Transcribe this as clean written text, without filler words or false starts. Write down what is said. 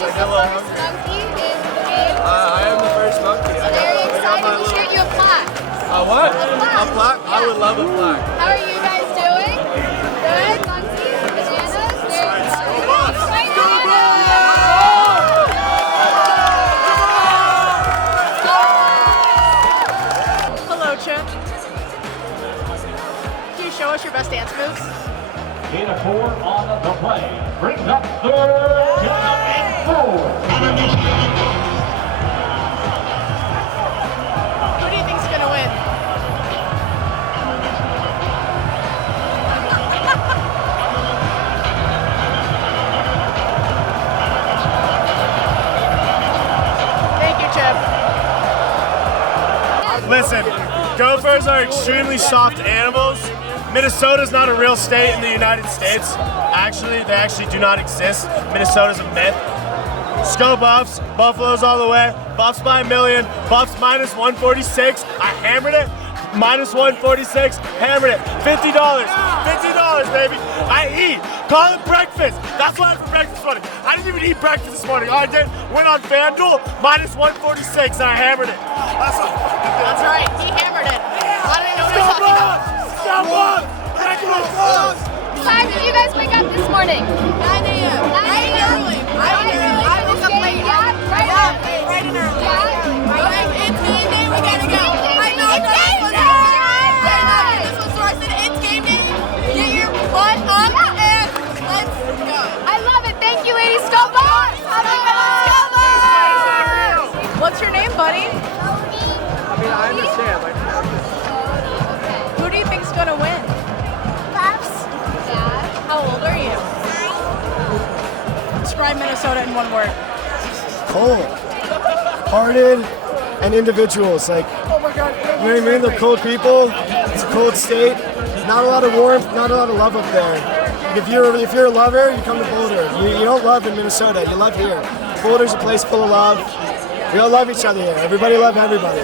Is this the first monkey in the game? I am the first monkey. Very excited to get you a plaque. A what? A plaque. A plaque? Yeah. I would love a plaque. How are you guys doing? Good? Monkeys? Bananas? Very good. Right Hello, Chip. Can you show us your best dance moves? 8-4 on the play. Brings up third down and 4. Who do you think's gonna win? Thank you, Chip. Listen, gophers are extremely soft animals. Minnesota's not a real state in the United States. Actually, they actually do not exist. Minnesota's a myth. Sgro Buffs, Buffaloes all the way. Buffs by a million. Buffs minus 146. I hammered it. Minus 146. Hammered it. $50. $50, baby. I eat. Call it breakfast. That's what I had for breakfast this morning. I didn't even eat breakfast this morning. All I did, went on FanDuel, minus 146, and I hammered it. That's right, he hammered it. I didn't know what he was talking about. What time did you guys wake up this morning? 9 a.m. 9 a.m. I woke up late. Right and early. Yeah. It's game day, we gotta go. I know, It's game day! This was so I said it's game day. Get your butt up and let's go. I love it. Thank you, ladies. Go Buffs! What's your name, buddy? I mean, I understand. Like, Who do you think's gonna win? Dad. How old are you? Describe Minnesota in one word. Cold, hearted, and individuals. Like, Oh my God. you know what I mean? They're cold people. It's a cold state. Not a lot of warmth, not a lot of love up there. Like, if you're a lover, you come to Boulder. You don't love in Minnesota. You love here. Boulder's a place full of love. We all love each other here. Everybody love everybody.